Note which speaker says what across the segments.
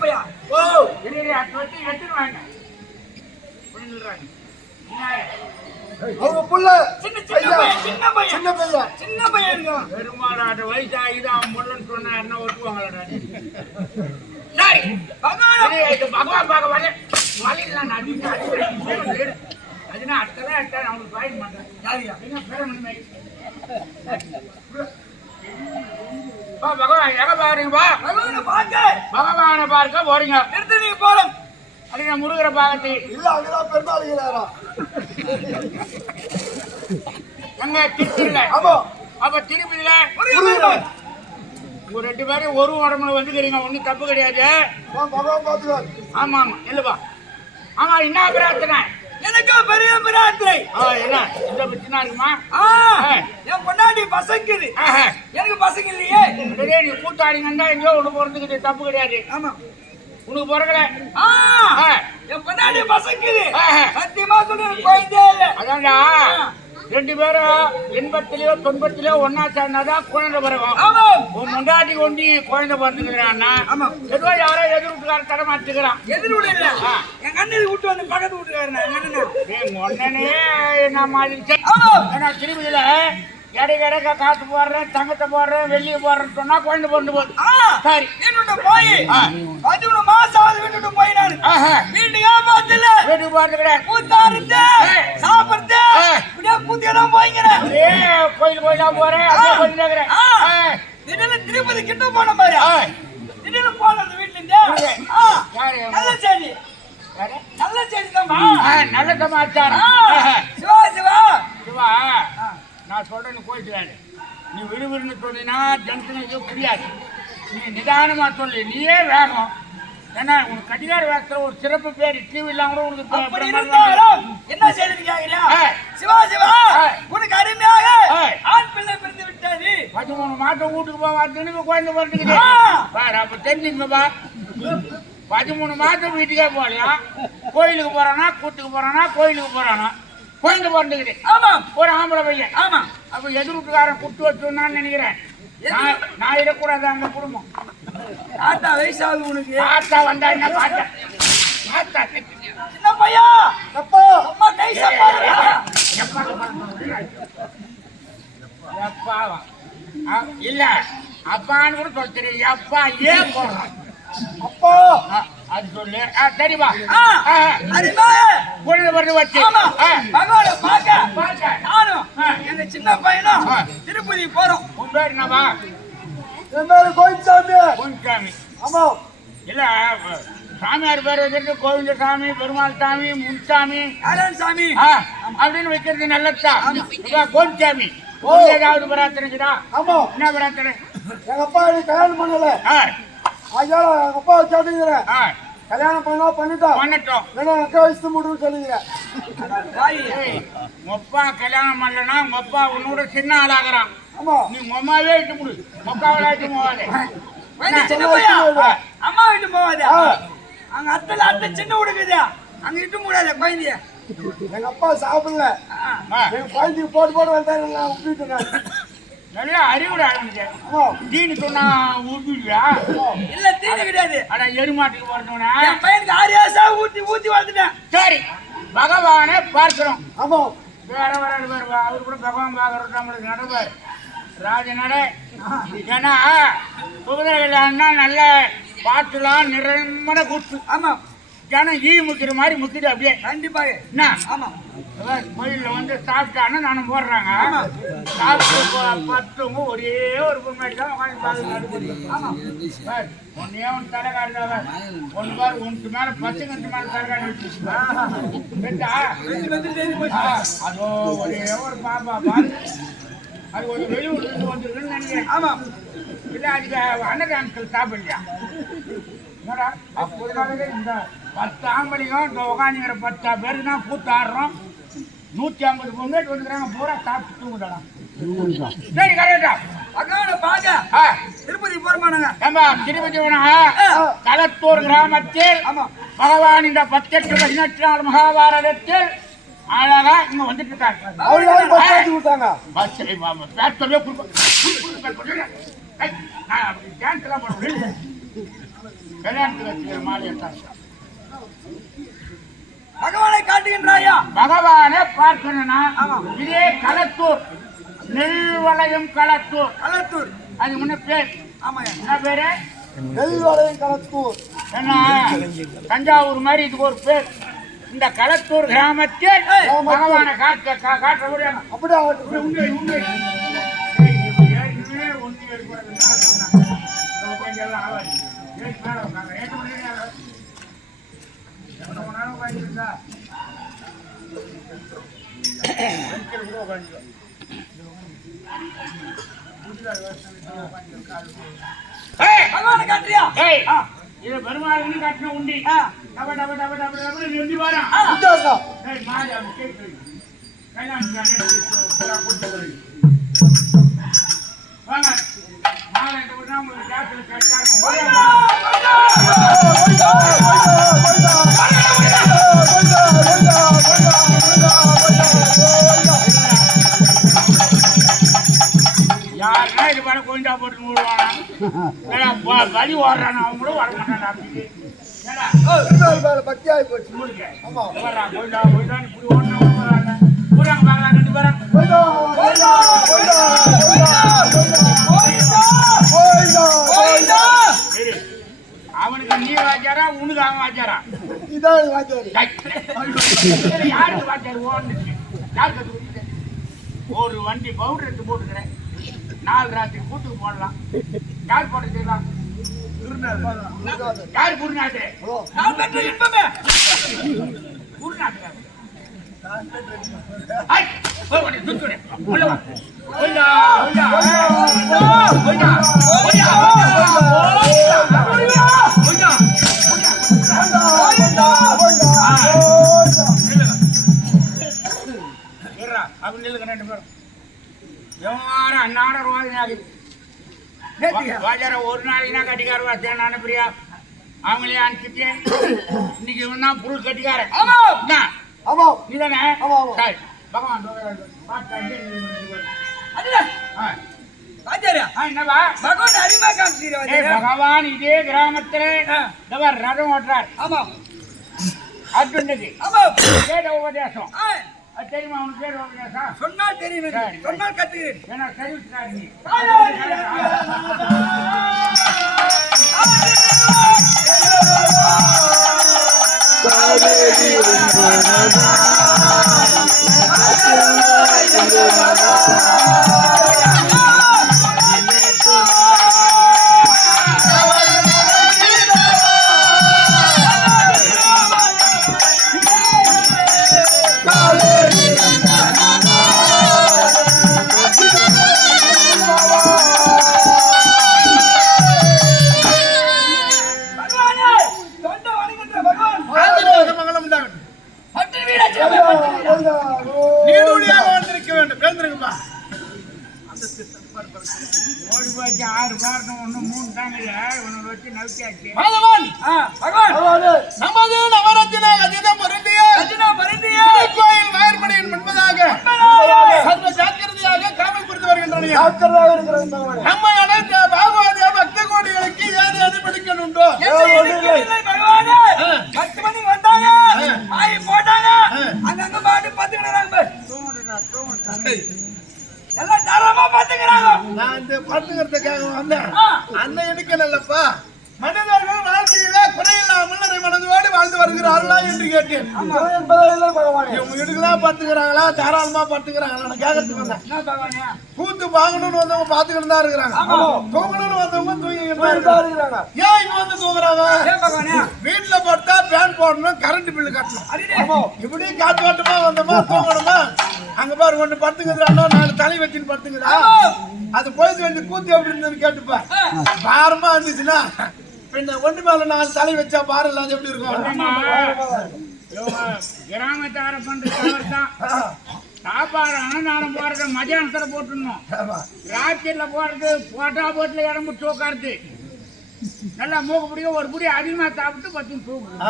Speaker 1: சின்ன பையா? ஓ!
Speaker 2: அது வச்சு எடுத்துருவாங்க
Speaker 3: அவங்க புள்ள!
Speaker 1: சின்ன சின்ன பையன் சின்ன பையன்.
Speaker 3: சின்ன பையன்
Speaker 1: சின்ன பையன்
Speaker 2: பெருமாளாட்ட வயசாகி அவன் முள்ளன்னு சொன்னா என்ன ஒட்டுவாங்களா
Speaker 1: சரி பகவான்.
Speaker 2: பகவான் பார்க்க வரல வலையில நான் அடிச்சு அடிச்சு அதுனா அத்தனை அட்டை அவனுக்கு பாய்க்க மாட்டேன்
Speaker 1: யாரியா
Speaker 2: என்ன பேரமணி பா பகவான் எங்க பாருங்க பா
Speaker 1: பகவானை பார்க்க.
Speaker 2: பகவானை பார்க்க போறீங்க.
Speaker 1: திருத்தணிக்கு போறோம்.
Speaker 2: அப்படி நான் முருகரை பார்க்கறது
Speaker 3: இல்ல அங்கதான் பெருமாள் இருக்கிறாரா?
Speaker 2: எங்க திருச்சியில?
Speaker 3: ஆமா.
Speaker 2: அப்ப திருப்பதியில
Speaker 3: முருகன்
Speaker 2: ஒரு ரெண்டு பேரும் ஒரு உடம்புல வந்துக்கிறீங்க ஒன்றும் தப்பு கிடையாது. ஆமா ஆமா. இல்லப்பா ஆமா என்ன பிரார்த்தனை?
Speaker 1: எனக்கு பெரிய பிரார்த்தனை.
Speaker 2: ஆ என்ன? இந்த பிரச்சனை இருக்குமா.
Speaker 1: என் பசங்குது.
Speaker 2: ஆஹா.
Speaker 1: எனக்கு பசங்க இல்லையே.
Speaker 2: டேய், நீ கூத்தாடிங்கன்னா எங்கேயோ உனக்கு பிறந்துக்கிட்டு தப்பு கிடையாது.
Speaker 1: ஆமா.
Speaker 2: உனக்கு
Speaker 1: ஆ. என் பொண்டாட்டி பசங்குது. சத்தியமா சொல்லுறது குழந்தையே இல்ல.
Speaker 2: அதான்டா. ரெண்டு பேரும் இன்பத்திலயோ துன்பத்திலயோ ஒன்னா சேர்ந்தாதான் குழந்தை பிறகும்
Speaker 1: ஆமா.
Speaker 2: உன் முண்டாட்டி கொண்டு குழந்தை பிறந்துக்கிறான்னா
Speaker 1: ஆமா.
Speaker 2: ஏதோ யாரோ எதிர் வீட்டுக்கார தட மாட்டுக்கிறான்
Speaker 1: எதிர் வீடு இல்ல. எங்க அண்ணனுக்கு விட்டு வந்து பக்கத்து வீட்டுக்காரன் எங்க அண்ணன்.
Speaker 2: உடனே என்ன மாதிரி? சரி.
Speaker 1: ஆமா
Speaker 2: ஏன்னா திருப்பதியில இடைக்கு இடைக்க காசு போடுறேன் தங்கத்தை போடுறேன் வெள்ளியை போடுறேன்னு சொன்னா குழந்தை பிறந்து போகுது. சரி.
Speaker 1: வீட்டுட்டு போய். பதிமூணு மாசம் ஆகுது வீட்டுட்டு போய் நான். வீட்டுக்கு ஏமாத்தல.
Speaker 2: வீட்டுக்கு போறது கிடையாது.
Speaker 1: கூத்தாடுறது
Speaker 2: ஏய்.
Speaker 1: சாப்பிடுறது. இப்படியே கூத்தியெல்லாம் போய்க்கிறேன்.
Speaker 2: கோயில் கோயிலா போறேன்.
Speaker 1: திடீர்னு திருப்பதி கிட்ட போன
Speaker 2: ஏய்,
Speaker 1: திடீர்னு போனது வீட்டுல? நல்ல செய்தி? நல்ல செய்தி தான்மா.
Speaker 2: ஆ, நல்ல ஆஹா.
Speaker 1: சிவா சிவா.
Speaker 2: சிவா. நான் சொல்றேன்னு போயிட்டு வேலை நீ விறுவிறுன்னு சொன்னீங்கன்னா ஜனத்துக்கு புரியாது. நீ நிதானமா சொல்லு நீயே வேகம். ஏன்னா உனக்கு கடிகார வேகத்துல ஒரு சிறப்பு பேர் டிவி இல்லாம கூட உனக்கு
Speaker 1: என்ன செய்தி கேக்குறியா
Speaker 2: ஏய்.
Speaker 1: சிவா சிவா. உனக்கு அருமையாக. ஆண் பிள்ளை பிறந்து விட்டது.
Speaker 2: பதிமூணு மாசம் வீட்டுக்கு போவா திரும்பி குழந்தை பிறந்துக்குது
Speaker 1: ஆ.
Speaker 2: பாரு அப்ப தெரிஞ்சுங்கப்பா பதிமூணு மாசம் வீட்டுக்கே போகலாம் கோயிலுக்கு போறானா கூட்டுக்கு போறானா கோயிலுக்கு போறானா? குழந்தை பிறந்துக்குது
Speaker 1: ஆமா.
Speaker 2: ஒரு ஆம்பளை பையன்.
Speaker 1: ஆமா.
Speaker 2: அப்ப எதிர் வீட்டுக்காரன் குட்டு வச்சுனான்னு நினைக்கிறேன். நான் இடக்கூடாது அந்த குடும்பம்.
Speaker 1: தாத்தா வயசாகுது உனக்கு.
Speaker 2: பார்த்தா வந்தா என்ன பார்த்தா பார்த்தா
Speaker 1: சின்ன பையா
Speaker 3: அப்பா
Speaker 1: அம்மா கை சாப்பாடுறா
Speaker 2: எப்பாவா அ- இல்ல. அப்பான்னு கூட சொல்ல தெரியும் எப்பா? ஏன் போடுறான்
Speaker 3: அப்பா.
Speaker 2: அது சொல்லு
Speaker 1: அருமையாக
Speaker 2: குழந்தை பிறந்து வச்சு.
Speaker 1: பகவானை பார்க்க.
Speaker 2: பார்க்க.
Speaker 1: நானும். எங்க சின்ன பையனும். திருப்பதி போறோம்.
Speaker 2: உன் பேர் என்னப்பா
Speaker 3: என் பேரு கோயில்சாமி
Speaker 2: பொன்சாமி
Speaker 3: ஆமா.
Speaker 2: இல்ல சாமியார் பேர் வச்சிருக்கு கோவிந்தசாமி பெருமாள் சாமி முன்சாமி.
Speaker 1: நாராயண சாமி.
Speaker 2: ஆ, அப்படின்னு வைக்கிறது நல்லதுதான். உனக்கு ஏதாவது பிரார்த்தனைக்குதா?
Speaker 3: ஆமா.
Speaker 2: என்ன பிரார்த்தனை?
Speaker 3: எங்க அப்பா கல்யாணம் பண்ணல. அதனால எங்க அப்பா கேட்டுக்கிறேன் கல்யாணம் பண்ணா பண்ணிட்டோம்.
Speaker 2: பண்ணட்டும்.
Speaker 3: ஏன்னா எங்க வயசு முடிவு சொல்லுகிறேன்
Speaker 2: அப்பா கல்யாணம் பண்ணலன்னா அப்பா உன்னோட சின்ன ஆளாகிறான்.
Speaker 3: ஆமா.
Speaker 2: நீ அம்மாவே இட்டு முடி மொக்காவில இட்டு போவாதே.
Speaker 1: அம்மா வீட்டு போவாதே? அங்க அத்தல அத்தை சின்ன உடுக்குதே. அங்க இட்டு மூடாத குழந்தைய.
Speaker 3: எங்க அப்பா சாப்பிடல. எங்க குழந்தைக்கு போட்டு போட்டு வந்தாரு நான் விட்டுட்டேன் நான்.
Speaker 2: நல்ல அறிவுரை ஆரம்பிச்ச
Speaker 3: ஆமா
Speaker 2: தீனி சொன்னா ஊத்துவியா
Speaker 1: இல்ல தீனி கிடையாது.
Speaker 2: அட எருமாட்டுக்கு போறதுனா
Speaker 1: என் பையனுக்கு ஆறு ஏசா ஊத்தி ஊத்தி வந்துட்டேன்
Speaker 2: சரி பகவானை பார்க்கிறோம்.
Speaker 3: ஆமா
Speaker 2: வேற வேற அவர் கூட பகவான் பார்க்கறது நம்மளுக்கு நடப்பார் ராஜ நட ஏன்னா குதிரை கல்யாணம்னா நல்ல பாட்டுலாம் நிறமன கூட்டு
Speaker 1: ஆமா.
Speaker 2: ஜனம் ஈ முக்கிற மாதிரி முக்கிது அப்படியே.
Speaker 1: கண்டிப்பாக
Speaker 2: என்ன?
Speaker 1: ஆமா.
Speaker 2: கோயில்ல வந்து சாப்பிட்டான்னு நானும் போடுறாங்க. சாப்பிட்டு பத்துவங்க ஒரே ஒரு பொண்ணு தான் ஒன்னே ஒன்று தலை காட்டுறாங்க ஒன்று பாரு உனக்கு மேல பசங்க மேல தலை காட்டி கேட்டா
Speaker 1: வெந்து வெந்து தேடி
Speaker 2: ஆ,
Speaker 1: போச்சு
Speaker 2: அதோ ஒரே ஒரு பாப்பா பாரு. அது கொஞ்சம் வெளியூர்ல இருந்து வந்துருக்குன்னு நினைக்கிறேன்.
Speaker 1: ஆமா.
Speaker 2: இல்ல அதுக்கு அன்னதானத்தில் சாப்பிடலையா? என்னடா? அப்போதாவே இந்த பத்து ஆம்பளையும் இந்த உட்காந்துங்கிற பத்தா பேருக்கு தான் கூத்து ஆடுறோம். நூத்தி ஐம்பது பொண்ணு வந்துக்கிறாங்க. பூரா சாப்பிட்டு தூங்குதாடா. சரி கரெக்டா.
Speaker 1: பார்க்க
Speaker 2: ஆ,
Speaker 1: திருப்பதி போறமானுங்க.
Speaker 2: ஏம்பா திருப்பதி களத்தூர் கிராமத்தில்
Speaker 1: ஆமா.
Speaker 2: பகவான் இந்த பத்தெட்டு பதினெட்டு நாள் மகாபாரதத்தில் அழகா இங்க வந்துட்டு இருக்காரு
Speaker 3: அவர் யாரு? பஸ் ஏத்தி கொடுத்தாங்க.
Speaker 2: பஸ் சரி, வா, வா. பேர் சொல்லியே கொடுப்ப- கொடுப்ப- பேர் சொல்லிடுறேன். ஏய், நான் அப்படி dance எல்லாம் பண்ண முடியாது. கல்யாணத்துக்கு வச்சுக்கிற மாதிரி எடுத்தாச்சு.
Speaker 1: பகவானை காட்டுகின்றாயா?
Speaker 2: பகவானே பார்க்கணும்னா இதே களத்தூர். நெல்வளையம் களத்தூர்.
Speaker 1: களத்தூர்.
Speaker 2: அது முன்ன பேர்.
Speaker 1: ஆமாயா
Speaker 2: என்ன பேரு?
Speaker 3: நெல்வாளையம் களத்தூர்.
Speaker 2: என்ன? தஞ்சாவூர் மாதிரி இதுக்கு ஒரு பேர். இந்த களத்தூர் கிராமத்தில் பகவானை காட்ட கா- காட்டுற முடியும்
Speaker 3: அப்படியே ஆகட்டும்.
Speaker 2: உண்மை உண்மை. ஏய்,
Speaker 1: பகவானை
Speaker 2: ஏய், இது பெருமாளுக்கு கட்டின உண்டி டப டப டப டப டப
Speaker 3: இந்தாக்கா.
Speaker 2: ஏய், மாறி அவன் கேட்டு கூட்டு. வாங்க. மாலை உங்களுக்கு ஜாக்கிரதை கரெக்டா யாருன்னா இது பாரு கோயிண்டா போட்டு ப- பலி ஓடுறானா? அவன் கூட வர மாட்டான்
Speaker 3: பக்தியாகி போச்சு.
Speaker 2: உங்களுக்கு
Speaker 3: ஆமா.
Speaker 2: கோயிண்டா கோயிண்டான்னு இப்படி ஓடுனா ஓடுறாங்க ரெண்டு பேரும் அவனுக்கு நீ வாச்சாரா உனக்கு அவன் வாச்சாரா
Speaker 3: இதான் வாத்தியாரு.
Speaker 2: சரி, யாருக்கு வாச்சாரு ஓடுனுச்சு. யார் கத்து கொடுத்தது? ஒரு வண்டி பவுடர் எடுத்து போட்டுக்கிறேன். நாலு ராத்திரி கூட்டுக்கு போடலாம் கால் போட்டு செய்யலாம் யார் குருநாதர்
Speaker 3: ஹலோ.
Speaker 2: ரெண்டு பேரும். எவனாரும் அன்னாட ரோதனை ஆகுது. வாஜார ஒரு நாளைக்குனா கட்டிக்கார வாசியா நானு பிரியா? அவங்களே அனுப்பிச்சு இன்னைக்கு இவன் தான் புருள் கட்டிக்காரன்.
Speaker 1: ஆமா.
Speaker 3: ஆமா.
Speaker 2: சரி. பகவான்
Speaker 1: பகவான்
Speaker 2: இதே கிராமத்துல ரதம் ஓட்டுறார்.
Speaker 1: ஆமா.
Speaker 2: அர்ஜுனுக்கு உபதேசம். தெரியுமா அவனுக்கு
Speaker 1: சொன்னால் தெரியும். சொன்னால் கத்துகிறேன்
Speaker 2: ஏன்னா சர்வீஸ்கார் நீ மனிதர்கள் வாழ்க்கையில குறையில்லாமல் நிறைய மனதோடு வாழ்ந்து வருகிறார்களா என்று கேட்டேன். இவங்க வீட்டுக்குலாம் படுத்துக்கிறாங்களா தாராளமா படுத்துக்கிறாங்களா நான் கேட்கறதுக்கு வந்தேன். கூத்து வாங்கணும்னு வந்தவங்க பாத்துக்கிட்டு தான் இருக்கிறாங்க. தூங்கணும்னு வந்தவங்க தூங்கிக்கிட்டு.
Speaker 3: இருக்கிறாங்க.
Speaker 2: ஏன் இங்க வந்து தூங்குறாங்க? வீட்டுல படுத்தா பேன் போடணும் கரண்ட் பில்லு கட்டணும். இப்படி காத்தோட்டமா வந்தோமா? தூங்கணுமா? அங்க பாரு ஒண்ணு படுத்துக்குதுடா. நாலு தலை வச்சுன்னு படுத்துக்குதா? அது போயிட்டு வேண்டிய கூத்து எப்படி இருந்ததுன்னு கேட்டுப்பா. பாரமா இருந்துச்சுன்னா பின்ன ஒண்ணு மேல நாலு தலை வச்சா பாரு இல்லாத எப்படி இருக்கும்? கிராமத்தார பண்ற சாப்பாடு அன்னதானம் போறது மதியானத்துல போட்டுடணும். ராத்திரில போறது போட்டா போட்டுல முடிச்சு உட்காருது நல்லா மூக்கு பிடிக்க ஒரு புடி அதிகமா சாப்பிட்டு பத்து தூக்கு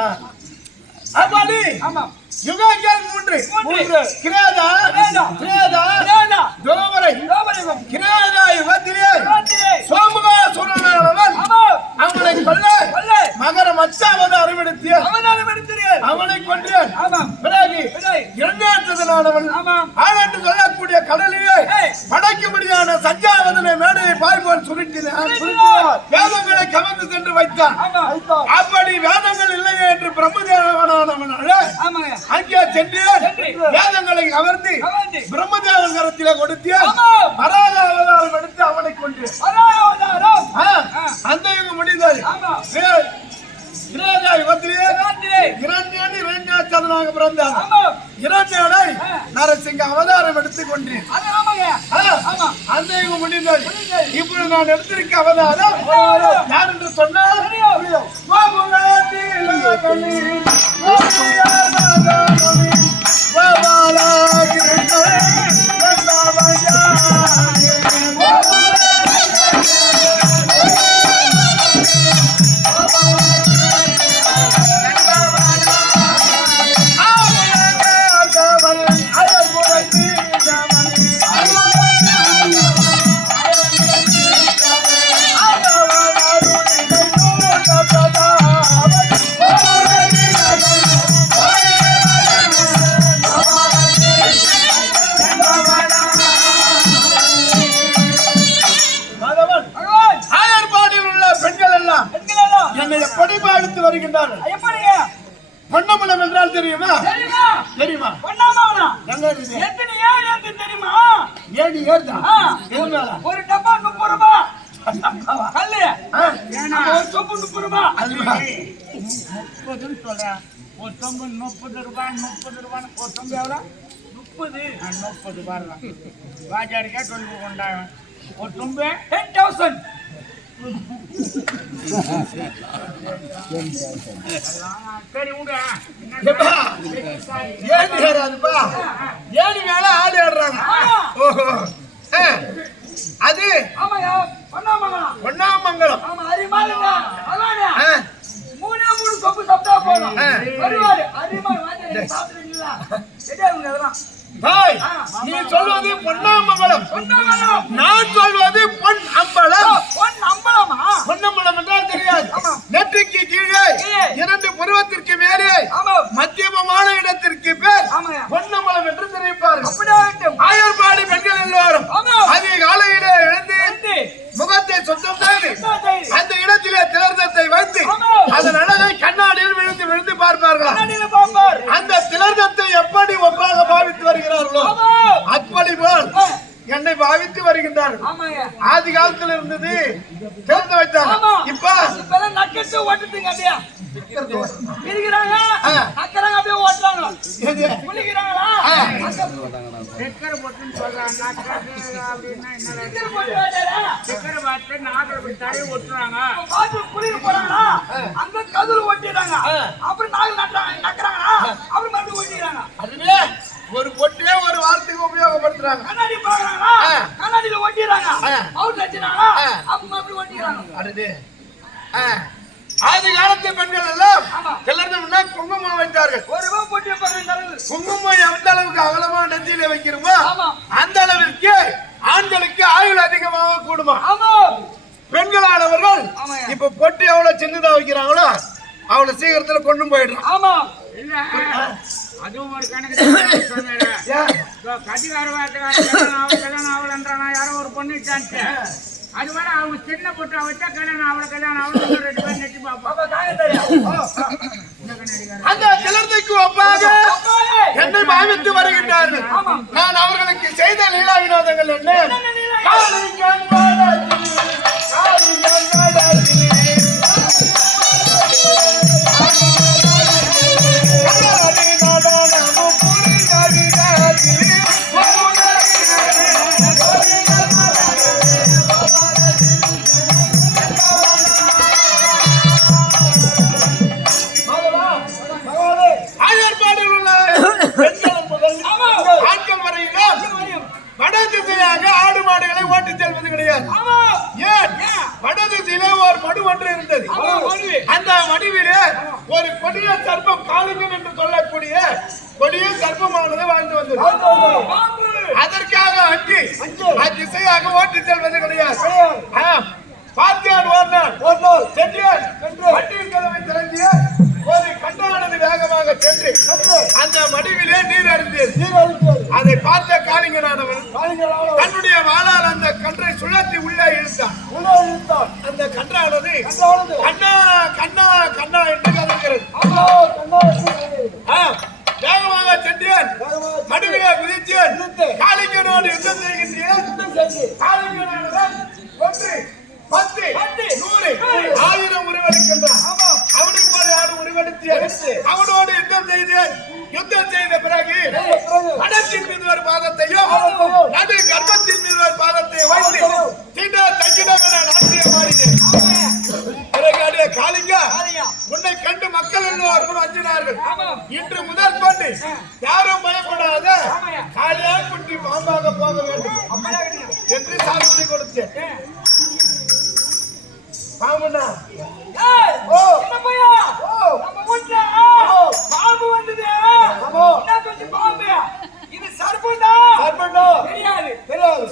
Speaker 1: ஆமா.
Speaker 4: யுகங்கள் மூன்று.
Speaker 1: மூன்று.
Speaker 4: கிரேதா?
Speaker 1: கிரேதா.
Speaker 4: கிரேதா
Speaker 1: கிரேதா.
Speaker 4: தோமரை
Speaker 1: லோபரிகம்.
Speaker 4: கிரேதா யுகத்திலே
Speaker 1: காத்திலே.
Speaker 4: சோமுகாசுரனானவன்
Speaker 1: ஆமா.
Speaker 4: அவனை கொல்ல
Speaker 1: கொல்ல.
Speaker 4: மகர மச்சாவது அறிவெடுத்திய
Speaker 1: அவதாரம் எடுத்தீர்கள்.
Speaker 4: அவனை கொன்றேன்
Speaker 1: ஆமா.
Speaker 4: பிறகு
Speaker 1: பிறகு.
Speaker 4: இரண்டாற்றதனானவன்
Speaker 1: ஆமா.
Speaker 4: ஆனன்று சொல்லக்கூடிய கடலிலே
Speaker 1: ஏய்.
Speaker 4: படைக்கும்படியான சஞ்சாவதனை மேடையை பாய்போல் சுருட்டினான்
Speaker 1: சுருட்டினான்.
Speaker 4: வேதங்களை கவர்ந்து சென்று வைத்தான். அப்படி வேதங்கள் இல்லையே என்று பிரம்மதேவனானவன் அழ
Speaker 1: ஆமாங்க.
Speaker 4: அங்கே சென்று. வேதங்களை கவர்ந்து. பிரம்மதேவன் கரத்திலே கொடுத்து. வராத அவதாரம் எடுத்து அவனை கொண்டு அந்த யுகம் முடிந்தது. நரசிங்க அவதாரம் எடுத்துக் கொண்டேன்
Speaker 1: அது ஆமாங்க.
Speaker 4: ஆ,
Speaker 1: ஆமா.
Speaker 4: அந்த முடிந்தது. இப்பொழுது நான் எடுத்திருக்க அவதாரம்
Speaker 1: Yeah.
Speaker 4: அதுவா?
Speaker 2: முப்பதுன்னு சொல்றேன் ஒரு தொம்பு முப்பது ரூபாய் முப்பது ரூபாய் ஒரு தொம்பு எவ்வளோ?
Speaker 1: முப்பது.
Speaker 2: முப்பது தொண்டு கொண்டாங்க. ஒரு தொம்பு
Speaker 1: டென் தௌசண்ட்
Speaker 2: சரி விடு
Speaker 4: எப்பா? ஏடி ஏறாதுப்பா? ஏடி மேல ஆடு ஏடுறாங்க ஓஹோ. அது?
Speaker 1: ஆமாயா
Speaker 4: பொன்னாமங்கலம்.
Speaker 1: மூணே மூணு சொப்பு சாப்பிட்டா போதும். வருவாரு. வாங்கி சாப்பிடுறீங்களா தெரியாதுங்க அதெல்லாம்
Speaker 4: நீ சொல்வது பொன்னாமங்கலம். நான் சொல்வது பொன் அம்பலம்.
Speaker 1: பொன் அம்பலமா?
Speaker 4: பொன்னம்பலம் என்றால் தெரியாது. நெற்றிக்கு கீழே. இரண்டு புருவத்திற்கு மேலே மத்தியமமான இடத்திற்கு பேர்
Speaker 1: ஆமாயா
Speaker 4: பொன்னம்பலம் என்று தெரிவிப்பார்கள்
Speaker 1: அப்படியே வேண்டும்
Speaker 4: ஆயர்பாடி பெண்கள் எல்லோரும்
Speaker 1: ஆமா.
Speaker 4: அதிக காலையிலே எழுந்து
Speaker 1: வந்து
Speaker 4: முகத்தை சுத்தம் செய்து
Speaker 1: என்ன செய்யுது?
Speaker 4: அந்த இடத்திலே திலர்தத்தை வைத்து
Speaker 1: ஆமா.
Speaker 4: அதன் அழகை கண்ணாடியில் விழுந்து விழுந்து பார்ப்பார்களா
Speaker 1: கண்ணாடியில பாப்பார்
Speaker 4: அந்த திலர்தத்தை எப்படி ஒப்பாக பாவித்து வருகிறார்களோ
Speaker 1: ஆமா
Speaker 4: அப்படி போல்
Speaker 1: ஆ.
Speaker 4: என்னை பாவித்து வருகின்றார்கள்
Speaker 1: ஆமாயா
Speaker 4: ஆதி காலத்துல இருந்தது திறந்து வைத்தாங்க
Speaker 1: ஆமா
Speaker 4: இப்ப
Speaker 1: இப்பெல்லாம் நக்கத்து ஓட்டுதுங்க அப்படியே இருக்கிறாங்க
Speaker 4: ஆ.
Speaker 1: நக்கறாங்க அப்படியே ஓட்டுறாங்க
Speaker 4: எது?
Speaker 1: குளிக்கிறாங்களா
Speaker 4: ஆ.
Speaker 2: சக்கரை போட்டுன்னு சொல்றாங்க அப்படின்னா என்ன
Speaker 1: சக்கரை போட்டு வாட்டாரா?
Speaker 2: சக்கரை பார்த்து நாகரப்படி தரையை ஒட்டுறாங்க
Speaker 1: பாத்து குளிக்க போறாங்களா அங்க கதுல ஓட்டிடுறாங்க அப்புறம் நாள் நட்டுறாங்க நக்கறாங்களா அப்புறம் மறுபடியும் ஓட்டிடுறாங்க
Speaker 4: அதுவே ஒரு பொட்டே ஒரு வாரத்துக்கு உபயோகப்படுத்துறாங்க
Speaker 1: கண்ணாடி பாக்குறாங்களா
Speaker 4: ஆ.
Speaker 1: கண்ணாடியில ஓட்டிடுறாங்க
Speaker 4: ஆ.
Speaker 1: அவுட் வச்சுனாங்களா
Speaker 4: ஆ.
Speaker 1: அப்புறம் மறுபடியும் ஓட்டிடுறாங்க
Speaker 4: அடுத்து ஆ. ஆதி காலத்து பெண்கள் எல்லாம். எல்லாரும் முன்னா குங்குமம் வைத்தார்கள்.
Speaker 1: ஒரு ரூபா போட்டு
Speaker 4: குங்குமம் எந்த அளவுக்கு அகலமா நெத்தியில வைக்கிறோமோ. அந்த அளவிற்கு ஆண்களுக்கு ஆயுள் அதிகமாக கூடுமா?
Speaker 1: ஆமா.
Speaker 4: பெண்களானவர்கள். இப்ப பொட்டு எவ்வளவு சின்னதா வைக்கிறாங்களோ அவ்வளவு சீக்கிரத்துல கொண்டு போயிடுறான்.
Speaker 1: ஆமா.
Speaker 2: இல்ல. அதுவும் ஒரு கணக்கு? கதிகார வார்த்தைக்கார கல்யாணம் ஆகல கல்யாணம் ஆகலன்றானா யாரோ ஒரு பொண்ணு அது வேற அவங்க சின்ன பொட்டா வச்சா கல்யாணம் ஆகல கல்யாணம் ஆகல ரெண்டு பேரும் நெட்டி பார்ப்போம்
Speaker 4: அந்த கிளர்ந்தைக்கு ஒப்பாக என்னை பாவித்து வருகின்றார்கள். நான் அவர்களுக்கு செய்த லீலா வினோதங்கள் என்ன? காளிங்கனோடு யுத்தம் செய்கின்றேன்
Speaker 5: யுத்தம் செய்து.
Speaker 4: காளிங்கனானவன் ஒன்று பத்து
Speaker 1: பத்து,
Speaker 4: நூறு. ஆயிரம் உருவெடுக்கின்றான். அவனை போல யாரும் உருவெடுத்தேன். அவனோடு யுத்தம் செய்தேன். யுத்தம் செய்த பிறகு படத்தின் மீது ஒரு பாதத்தையும்
Speaker 5: பாதத்தையும்
Speaker 4: நடு கர்ப்பத்தின் மீது ஒரு பாதத்தை வைத்து எல்லோரும் அஞ்சினார்கள். இன்று முதல் கொண்டு யாரும் பயப்படாத. காளியா குட்டி பாம்பாக போக வேண்டும். என்று சாப்பிட்டு கொடுத்தேன்
Speaker 1: ஏய்,
Speaker 5: ஓ. ஓ.
Speaker 1: நம்ம வீட்ல
Speaker 5: ஓ.
Speaker 1: பாம்பு வந்தது.
Speaker 5: ஆமா.
Speaker 1: பாம்பு? இது சர்ப்பம்டா.
Speaker 5: சர்ப்பண்டா.
Speaker 1: தெரியாது.
Speaker 5: தெரியாது.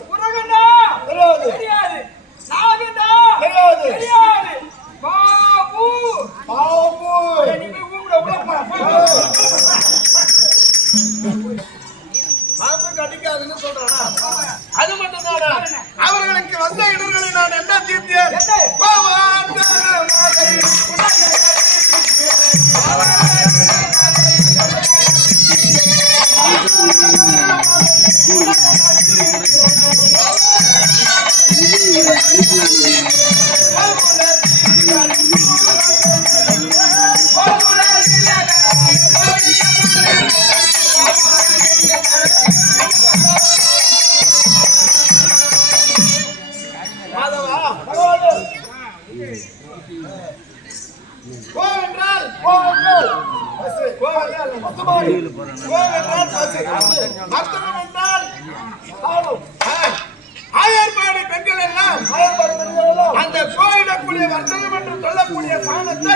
Speaker 4: ஆயர்பாடி பெண்கள் எல்லாம்
Speaker 5: ஆயர்பாடி பெண்கள் எல்லாம்
Speaker 4: அந்த கோயிடக்கூடிய வர்த்தகம் என்று சொல்லக்கூடிய சாணத்தை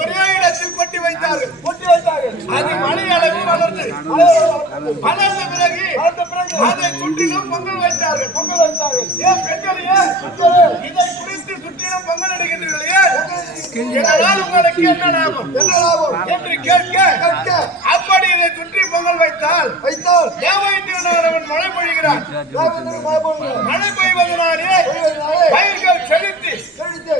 Speaker 4: ஒரே இடத்தில் கொட்டி வைத்தார்கள்.
Speaker 5: கொட்டி வைத்தார்கள்.
Speaker 4: அது மணி அளவு வளர்ந்து. வளர்ந்த பிறகு அதை சுற்றிலும் பொங்கல் வைத்தார்கள்.
Speaker 5: பொங்கல் வைத்தார்கள்.
Speaker 4: ஏன் பெண்களையே
Speaker 5: பெண்களே,
Speaker 4: இதை குறித்து சுற்றிலும் பொங்கல் எடுக்கின்றீர்களே இதனால் உங்களுக்கு என்ன லாபம்?
Speaker 5: என்ன லாபம்?
Speaker 4: என்று கேட்க அப்படி இதை சுற்றி பொங்கல் வைத்தால்
Speaker 5: வைத்தால்
Speaker 4: தேவையின்றவன் மழை பொழிகிறான். மழை பெய்வதனாலே பயிர்கள் செழித்து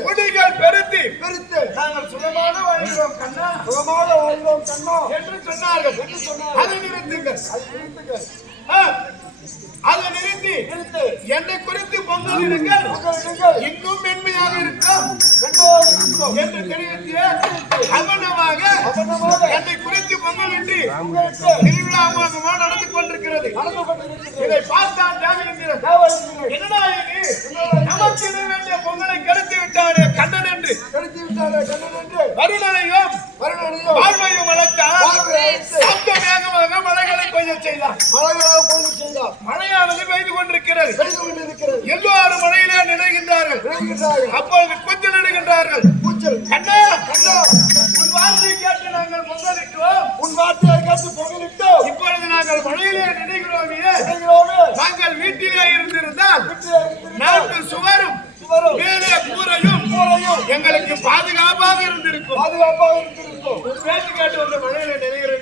Speaker 4: குடிகள் பெருத்தி.
Speaker 5: பிரித்து,
Speaker 4: நாங்கள் சுகமாக வாழ்கிறோம் கண்ணா.
Speaker 5: சுகமாக வாழ்கிறோம் கண்ணா.
Speaker 4: என்று சொன்னார்கள். அதை நிறுத்துங்கள்.
Speaker 5: அது பிரித்துங்கள்.
Speaker 4: அதை நிறுத்தி என்னை குறித்து பொங்கலிடுங்கள். இன்னும் மென்மையாக இருக்கும். என்று தெரிவித்து அவனமாக என்னை குறித்து பொங்கலிட்டு
Speaker 5: பொங்கலிட்டு
Speaker 4: திருவிழாமாக நடந்து கொண்டிருக்கிறது. இதை
Speaker 5: தேவனுக்கு
Speaker 4: என்னடா நமக்கு வேண்டிய பொங்கலை கெடுத்து விட்டானே கண்ணன் என்று
Speaker 5: கெடுத்து விட்டாரே கண்ணன் என்று
Speaker 4: வருணனையும்
Speaker 5: வருணனையும் வளர்த்து
Speaker 4: சப்த வேகமாக மலைகளை பெய்ய செய்தான்
Speaker 5: மலைகளாக பொழுது செய்தார்.
Speaker 4: மழையானது பெய்து கொண்டிருக்கிறது
Speaker 5: பெய்து கொண்டிருக்கிறது.
Speaker 4: எல்லோரும் மழையிலே நினைகின்றார்கள்
Speaker 5: விளைகின்றார்கள்.
Speaker 4: அப்பொழுது கொஞ்சம் நினைகின்றார்கள்
Speaker 5: கூச்சல்.
Speaker 4: கண்ணா
Speaker 5: கண்ணா,
Speaker 4: உன் வார்த்தையை கேட்டு நாங்கள் பொங்கலிட்டோம்
Speaker 5: உன் வார்த்தையை கேட்டு பொங்கலிட்டோம்.
Speaker 4: இப்பொழுது நாங்கள் மழையிலே நினைக்கிறோமே
Speaker 5: நினைக்கிறோமே,
Speaker 4: நாங்கள் வீட்டிலே இருந்திருந்தால்
Speaker 5: வீட்டிலே
Speaker 4: நான்கு சுவரும்
Speaker 5: சுவரும்
Speaker 4: மேலே கூரையும்
Speaker 5: கூரையும்
Speaker 4: எங்களுக்கு பாதுகாப்பாக இருந்திருக்கும்
Speaker 5: பாதுகாப்பாக இருந்திருக்கும்.
Speaker 4: பேச்சு கேட்டு வந்த மழையில
Speaker 5: நினைக்கிறாரு,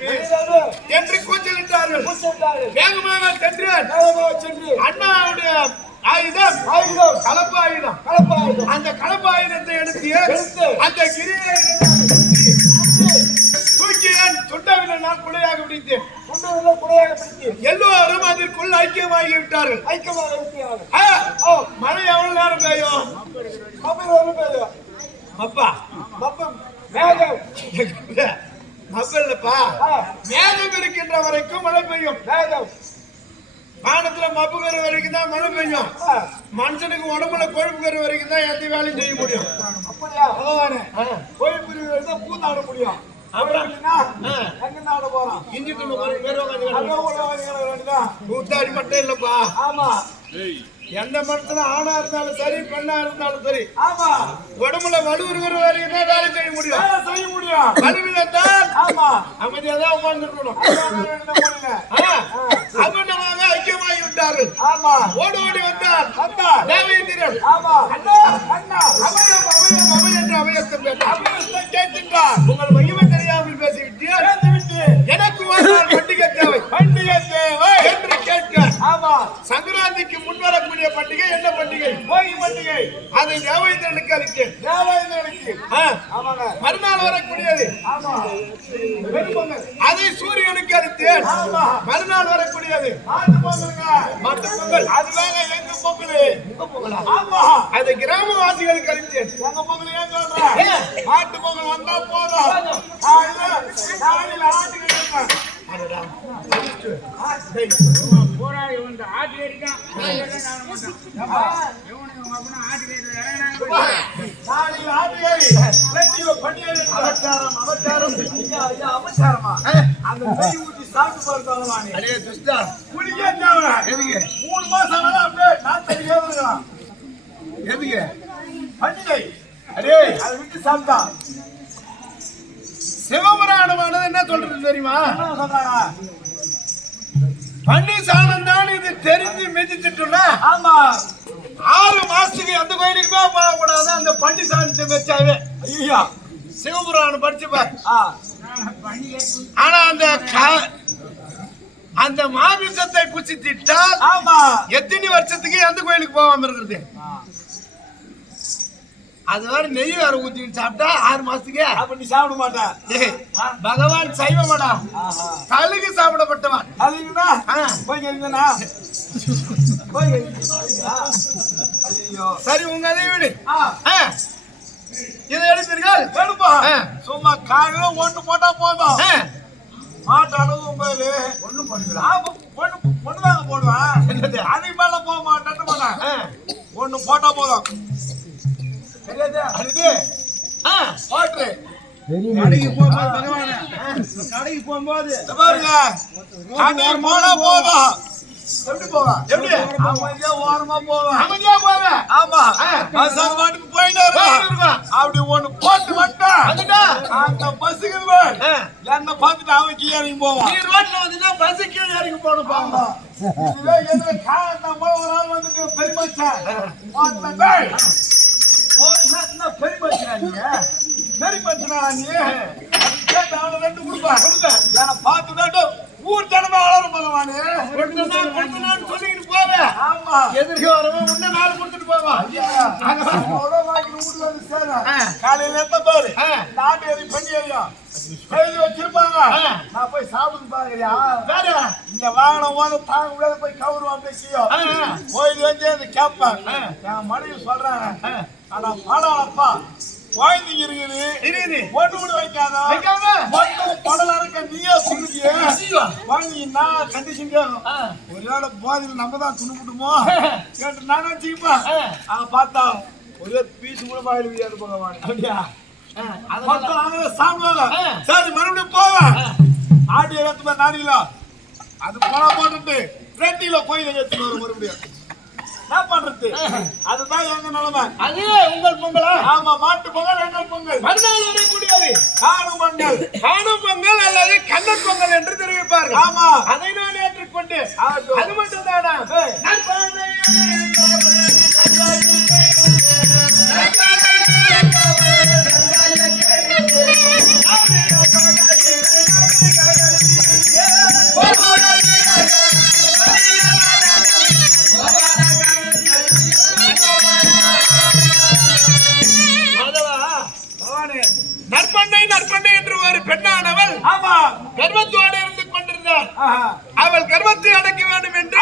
Speaker 4: என்று கூச்சலிட்டார்கள்.
Speaker 5: கூச்சலிட்டாரு.
Speaker 4: வேகமாக
Speaker 5: வேகமாக சென்று.
Speaker 4: அண்ணாவுடைய ஆயுதம்
Speaker 5: ஆயுதம்,
Speaker 4: கலப்பு ஆயுதம்
Speaker 5: கலப்பாயுதம்
Speaker 4: அந்த கலப்பு ஆயுதத்தை எடுத்து
Speaker 5: எடுத்து.
Speaker 4: அந்த கிரியை தூக்கி நான் சுண்டவில்லை நான் குடையாக பிடித்தேன்.
Speaker 5: கொண்டு குடையாக பிடித்து
Speaker 4: எல்லோரும் அதற்குள் ஐக்கியமாகி விட்டார்கள்.
Speaker 5: ஐக்கியமாக
Speaker 4: ஓ, மழை எவ்வளவு நேரம் பெய்யும். அப்பா
Speaker 5: மப்பம், மேகம்,
Speaker 4: மப்பல்லப்பா
Speaker 5: ஆ,
Speaker 4: மேகம் இருக்கின்ற வரைக்கும் மழை பெய்யும்.
Speaker 5: மேகம்,
Speaker 4: வானத்துல மப்பு கரு வரைக்கும் தான் மழை பெய்யும். மனுஷனுக்கு உடம்புல கொழுப்பு கரு வரைக்கும் தான் எந்த வேலையும் செய்ய முடியும்.
Speaker 5: அப்படியா? பிரிவு இருந்தா பூந்தாட முடியும்.
Speaker 4: கூத்தாடி மட்டும் இல்லப்பா.
Speaker 5: ஆமா.
Speaker 4: எந்த மரத்துல ஆணா இருந்தாலும் சரி பெண்ணா இருந்தாலும் சரி.
Speaker 3: ஆமா.
Speaker 4: உடம்புல வலு இருக்கிற வரைக்கும் தான் வேலை செய்ய முடியும்.
Speaker 3: செய்ய முடியும்.
Speaker 4: வலுவில்தான்
Speaker 3: ஆமா.
Speaker 4: அமைதியா தான் உட்கார்ந்துருக்கணும். அகண்டமாக ஐக்கியமாகி விட்டார்கள்.
Speaker 3: ஆமா.
Speaker 4: ஓடி ஓடி வந்தார்.
Speaker 3: வந்தா
Speaker 4: தேவேந்திரன்
Speaker 3: ஆமா. அண்ணா அண்ணா
Speaker 4: அவயம் அவயம் அவயம் என்று அவயத்தை கேட்கின்றார். உங்கள் மகிமை சங்கராந்திக்கு முன் வரக்கூடிய பண்டிகை என்ன பண்டிகை?
Speaker 3: போகி பண்டிகை.
Speaker 4: அதை தேவேந்திரனுக்கு அளித்தேன்
Speaker 3: ஆமாங்க.
Speaker 4: மறுநாள் வரக்கூடியது.
Speaker 3: ஆமா.
Speaker 4: அதை சூரியனுக்கு அளித்தேன்
Speaker 3: ஆமா
Speaker 4: மறுநாள் வரக்கூடியது. மற்ற பொங்கல்
Speaker 3: அதுதாங்க எங்க பொங்கலு ஆமா
Speaker 4: அதை கிராமவாசிகளுக்கு அளித்தேன்
Speaker 3: உங்க பொங்கல் ஏன் சொல்றேன் ஆட்டு பொங்கல் வந்தா போதும்.
Speaker 2: போராடி வந்து ஆட்டு அப்பனா ஆட்டு
Speaker 3: ஆட்டு அவச்சாரமா அந்த நெய் ஊத்தி சாப்பிட்டு பார்த்தாங்களா நீ
Speaker 4: அடே துஷ்டா.
Speaker 3: குடிக்க தேவை
Speaker 4: எதுக்கு?
Speaker 3: மூணு மாசம் ஆனாலும் அப்படியே நான்
Speaker 4: எதுக்கு?
Speaker 3: பண்டிகை
Speaker 4: அடே.
Speaker 3: அதை விட்டு சாப்பிட்டா.
Speaker 4: சிவபுராணமானது என்ன சொல்றது தெரியுமா? பன்னி சாணம் தான் இது தெரிஞ்சு மிதிச்சிட்டுல
Speaker 3: ஆமா.
Speaker 4: ஆறு மாசத்துக்கு எந்த கோயிலுக்குமே போகக்கூடாது அந்த பன்னி சாணத்தை வச்சாவே.
Speaker 3: ஐயா.
Speaker 4: சிவபுராணம் படிச்சு ஆனா அந்த அந்த மாமிசத்தை புசித்திட்டால்
Speaker 3: ஆமா.
Speaker 4: எத்தனை வருஷத்துக்கு எந்த கோயிலுக்கு போகாம இருக்கிறது. அது வேற நெய் வேற ஊத்திட்டு சாப்பிட்டா ஆறு மாசத்துக்கு.
Speaker 3: அப்ப நீ சாப்பிட மாட்டேன்
Speaker 4: ஏய், பகவான் சைவமடா. கழுகு சாப்பிடப்பட்டவன். ஆ.
Speaker 3: போய் கேளுங்கண்ணா போய் கேளுங்க
Speaker 4: சரி உங்க அதை விடு. இதை எடுப்பீர்கள்
Speaker 3: எடுப்பா. சும்மா காலையில ஒண்ணு போட்டா போதும். மாட்டு அளவு மேலு ஒண்ணு போடுவீங்களா ஒண்ணு ஒண்ணு தாங்க போடுவேன்? அதுக்கு மேல போக மாட்டேன் மாட்டேன்
Speaker 4: ஆ.
Speaker 3: ஒண்ணு போட்டா போதும். தெரியாது?
Speaker 4: அதுக்கு ஆ, போட்டுரு.
Speaker 3: கடைக்கு போகும்போது கடைக்கு போகும்போது போனா போதும். எப்படி போவேன்
Speaker 4: எப்படி?
Speaker 3: அமைதியா ஓரமா போவேன்
Speaker 4: அமைதியா.
Speaker 3: ஆமா. போயிட்டு இருக்கும். அப்படி ஒண்ணு போட்டு
Speaker 4: வந்துட்டா?
Speaker 3: அந்த பஸ்ஸுக்கு. என்ன பார்த்துட்டு அவன் கீழே இறங்கி போவான்.
Speaker 4: நீ ரோட்ல வந்தீங்கன்னா பஸ் கீழே இறங்கி போகணும்
Speaker 3: வந்துட்டு பெருமச்சான் நீ? கேட்டு அவனை ரெண்டு கொடுப்பா. என்னை பார்த்துதாட்டு ஊர் ஜனமே வளரும் பகவானே.
Speaker 4: கொடுத்த நாள் கொடுத்த நாள் சொல்லிக்கிட்டு போவே.
Speaker 3: ஆமா.
Speaker 4: எதிர்க்க வரவன் உன்னை நாலு கொடுத்துட்டு போவான்.
Speaker 3: ஐயா, வாங்கி வீட்டுல வந்து சேரும்.
Speaker 4: ஆ.
Speaker 3: காலையில எத்த பாரு. நாட்டு ஏறி பண்ணி ஏறியும் எழுதி வச்சிருப்பாங்க. நான் போய் சாப்பிட்டு பாருங்கயா
Speaker 4: வேற?
Speaker 3: இங்க வாகனம் போது தாங்க முடியாது போய் கவுருவான் பேசியோ. கோயில் வந்து கேட்பேன். என் மனைவி சொல்றாங்க. ஆனா பாடாளப்பா குழந்தைங்க இருக்குது
Speaker 4: இருக்குது.
Speaker 3: ஒண்ணு கூட வைக்காத
Speaker 4: வைக்காத?
Speaker 3: மட்டும் படல இருக்க நீயே சொல்லுதியே
Speaker 4: ஐயோ.
Speaker 3: குழந்தைங்கன்னா கண்டிஷன் கேட்கும்
Speaker 4: ஆ.
Speaker 3: ஒருவேளை போதையில் நம்ம தான் துணுக்கிட்டுமோ கேட்டு நானும் வச்சுக்கப்பா. அவன் பார்த்தா ஒரே பீஸ் கூட வாயில் விடியாது பகவான்
Speaker 4: அப்படியா?
Speaker 3: மக்கள் அங்கே சாப்பிடுவாங்க. சரி மறுபடியும் போவேன் ஆட்டு நாலு கிலோ அது போனா போட்டுட்டு ரெண்டு கிலோ கோயிலை வரும் மறுபடியும் என்ன பண்றது? அதுதான் எங்க நிலைமை.
Speaker 4: அது உங்கள் பொங்கலா?
Speaker 3: ஆமா மாட்டு பொங்கல் எங்கள் பொங்கல்.
Speaker 4: மறுநாள் வரக்கூடியது
Speaker 3: காணும் பொங்கல்.
Speaker 4: காணும் பொங்கல் அல்லது கண்ணன் பொங்கல் என்று தெரிவிப்பார்கள்.
Speaker 3: ஆமா.
Speaker 4: அதை நான் ஏற்றுக்கொண்டு. அது மட்டும் தானா நற்பண்ணை நற்பண்ணை என்று ஒரு பெண்ணானவள்
Speaker 3: ஆமா
Speaker 4: கர்வத்தோடு இருந்து கொண்டிருந்தாள். அவள் கர்வத்தை அடக்க வேண்டும் என்று.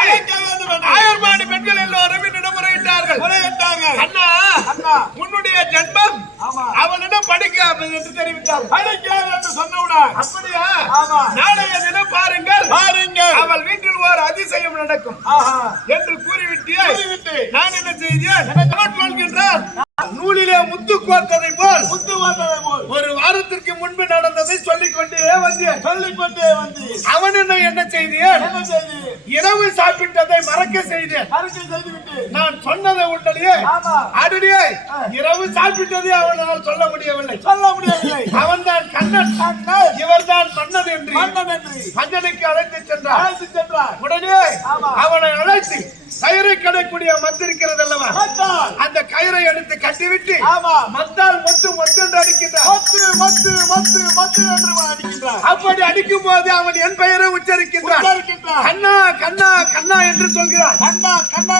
Speaker 4: ஆயர்மாடி பெண்கள் எல்லோரும் என்னிடம் முறையிட்டார்கள்
Speaker 3: முறையிட்டாங்க.
Speaker 4: அண்ணா
Speaker 3: அண்ணா.
Speaker 4: உன்னுடைய ஜென்மம்
Speaker 3: ஆமா.
Speaker 4: அவனிடம் படிக்காது என்று தெரிவித்தாள்
Speaker 3: அழைக்காது என்று சொன்னவுடன்
Speaker 4: அப்படியா. நாளைய தினம் பாருங்கள்
Speaker 3: பாருங்கள்.
Speaker 4: அவள் வீட்டில் ஒரு அதிசயம் நடக்கும்
Speaker 3: ஆஹா.
Speaker 4: என்று கூறிவிட்டு. நான் என்ன செய்தேன் கமெண்ட் நூலிலே முத்து கோர்த்ததை போல்.
Speaker 3: புத்து வந்ததை போல்.
Speaker 4: ஒரு வாரத்திற்கு முன்பு நடந்ததை சொல்லிக் கொண்டே வந்தேன்.
Speaker 3: சொல்லிக்கொண்டே வந்தீர்
Speaker 4: அவன் என்ன என்ன செய்தேன்?
Speaker 3: என்ன செய்தி
Speaker 4: இரவு சாப்பிட்டதை மறக்க செய்தேன்.
Speaker 3: செய்துவிட்டு
Speaker 4: நான் சொன்னதை உடனே அடடியே இரவு சாப்பிட்டதை அவனால் சொல்ல முடியவில்லை.
Speaker 3: சொல்ல முடியவில்லை.
Speaker 4: அவன் தான் கண்ணன்.
Speaker 3: கண்ணன்.
Speaker 4: இவர்தான் மன்னன் என்று
Speaker 3: மன்னன் என்று
Speaker 4: மன்னனுக்கு அழைத்து சென்றார்
Speaker 3: அழைத்து சென்றார்
Speaker 4: உடனே
Speaker 3: ஆமா.
Speaker 4: அவனை அழைத்து கயிறை கடக்கூடிய மத்து இருக்கிறது அல்லவா அந்த கயிறை எடுத்து கட்டிவிட்டு
Speaker 3: ஆமா.
Speaker 4: மத்தால் மொத்து மொத்து என்று அடிக்கின்றார்
Speaker 3: மத்து மத்து மத்து மத்து என்று அடிக்கின்றார்
Speaker 4: அப்படி அடிக்கும் போது அவன் என் பெயரை உச்சரிக்கின்றான். கண்ணா கண்ணா கண்ணா என்று சொல்கிறான்.
Speaker 3: கண்ணா கண்ணா